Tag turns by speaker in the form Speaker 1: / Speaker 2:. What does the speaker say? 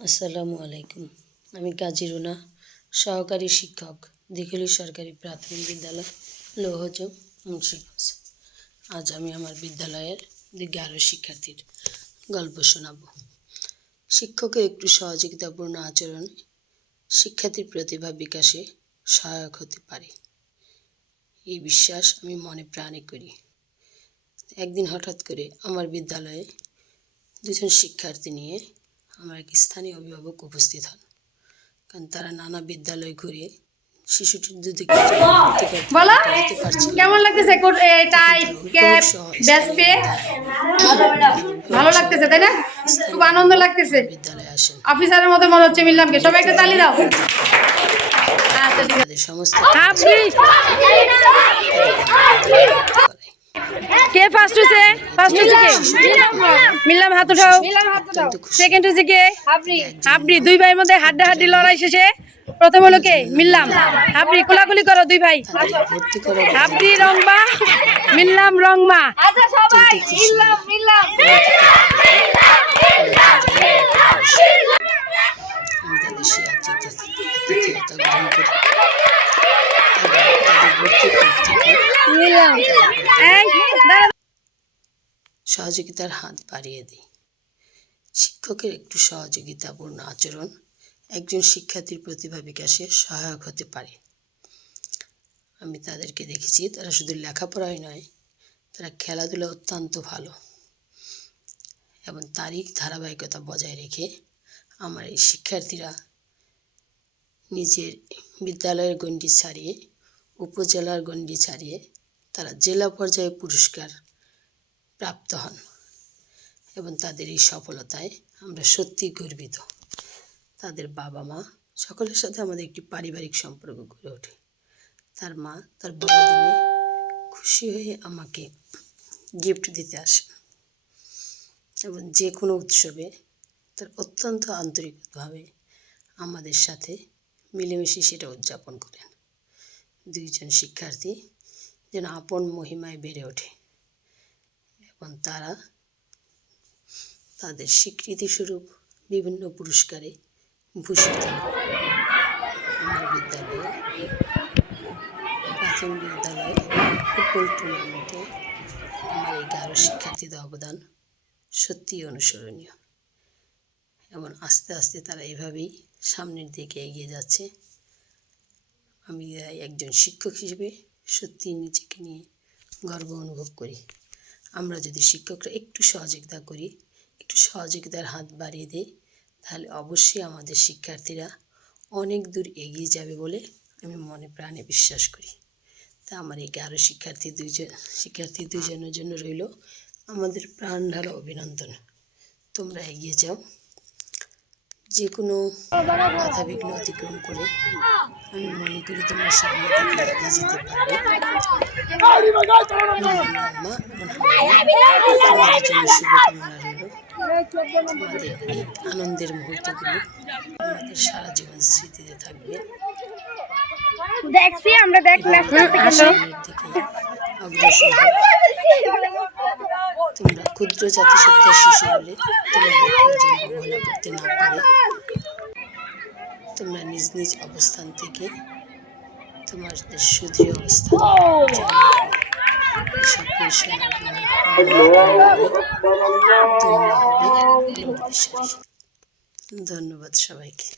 Speaker 1: আসসালামু আলাইকুম। আমি কাজী রুনা, সহকারী শিক্ষক, দিঘলি সরকারি প্রাথমিক বিদ্যালয়, লৌহজং, মুন্সিগঞ্জ। আজ আমি আমার বিদ্যালয়ের আরও শিক্ষার্থীর গল্প শোনাব। শিক্ষকের একটু সহযোগিতাপূর্ণ আচরণ শিক্ষার্থীর প্রতিভা বিকাশে সহায়ক হতে পারে। এই বিশ্বাস আমি মনে প্রাণে করি। একদিন হঠাৎ করে আমার বিদ্যালয়ে দুজন শিক্ষার্থী নিয়ে আমার এক স্থানীয় অভিভাবক উপস্থিত হন। কারণ তারা নানা বিদ্যালয় ঘুরে শিশুটির
Speaker 2: বলো। কেমন লাগতেছে টাই ক্যাপ ভালো লাগতেছে তাই না? খুব আনন্দ লাগতেছে। অফিসারের মতো মনে হচ্ছে মিললামকে সবাইকে তালি দাও। আচ্ছা
Speaker 3: কে ফার্স্ট হয়েছে? ফার্স্ট হয়েছে কে? মিললাম হাত উঠাও। সেকেন্ড হয়েছে কে? আপনি দুই ভাইয়ের মধ্যে হাড্ডা হাড্ডি লড়াই শেষে প্রথম হলো কে? মিললাম আপনি কোলাকুলি করো দুই ভাই। আপনি রংমা মিললাম রংমা।
Speaker 2: আচ্ছা সবাই মিললাম মিললাম
Speaker 3: মিললাম এই।
Speaker 1: সহযোগিতার হাত বাড়িয়ে দিই। শিক্ষকের একটু সহযোগিতাপূর্ণ আচরণ একজন শিক্ষার্থীর প্রতিভা বিকাশে সহায়ক হতে পারে। আমি তাদেরকে দেখেছি, তারা শুধু লেখাপড়াই নয়, তারা খেলাধুলা অত্যন্ত ভালো। এবং তারই ধারাবাহিকতা বজায় রেখে আমার এই শিক্ষার্থীরা নিজের বিদ্যালয়ের গণ্ডি ছাড়িয়ে, উপজেলার গণ্ডি ছাড়িয়ে তারা জেলা পর্যায়ে পুরস্কার প্রাপ্ত হন এবং তাদের এই সফলতায় আমরা সত্যি গর্বিত। তাদের বাবা মা সকলের সাথে আমাদের একটি পারিবারিক সম্পর্ক গড়ে ওঠে। তার মা তার বড়দিনে খুশি হয়ে আমাকে গিফট দিতে আসেন এবং যে কোনো উৎসবে তার অত্যন্ত আন্তরিকভাবে আমাদের সাথে মিলেমিশে সেটা উদযাপন করেন। দুইজন শিক্ষার্থী যেন আপন মহিমায় বেড়ে ওঠে। এবং তারা তাদের স্বীকৃতিস্বরূপ বিভিন্ন পুরস্কারে ভূষিত আমার বিদ্যালয়ে প্রাথমিক বিদ্যালয়ে ফুটবল টুর্নামেন্টে আমার এই গারো শিক্ষার্থীদের অবদান সত্যিই অনুসরণীয় এবং আস্তে আস্তে তারা এভাবেই সামনের দিকে এগিয়ে যাচ্ছে। আমি একজন শিক্ষক হিসেবে সত্যিই নিজেকে নিয়ে গর্ব অনুভব করি। আমরা যদি শিক্ষকরা একটু সহযোগিতা করি, একটু সহযোগিতার হাত বাড়িয়ে দিই, তাহলে অবশ্যই আমাদের শিক্ষার্থীরা অনেক দূর এগিয়ে যাবে বলে আমি মনে প্রাণে বিশ্বাস করি। তা আমার এই গারো শিক্ষার্থী দুইজন, শিক্ষার্থী দুইজনের জন্য রইল আমাদের প্রাণ ঢালা অভিনন্দন। তোমরা এগিয়ে যাও। যে কোনো বাধা বিঘ্ন অতিক্রম করে আমি মনে করি তোমার সামনে এগিয়ে যেতে পারবে। আনন্দের মুহূর্তগুলো আমাদের সারা জীবন স্মৃতিতে থাকবে।
Speaker 2: দেখছি আমরা দেখ
Speaker 1: অগ্রসর ক্ষুদ্র জাতিসত্তার শিশু বলে অবহেলা করতে না পারে। তোমরা নিজ নিজ অবস্থান থেকে তোমাদের সুদৃঢ় অবস্থান তোমরা ধন্যবাদ সবাইকে।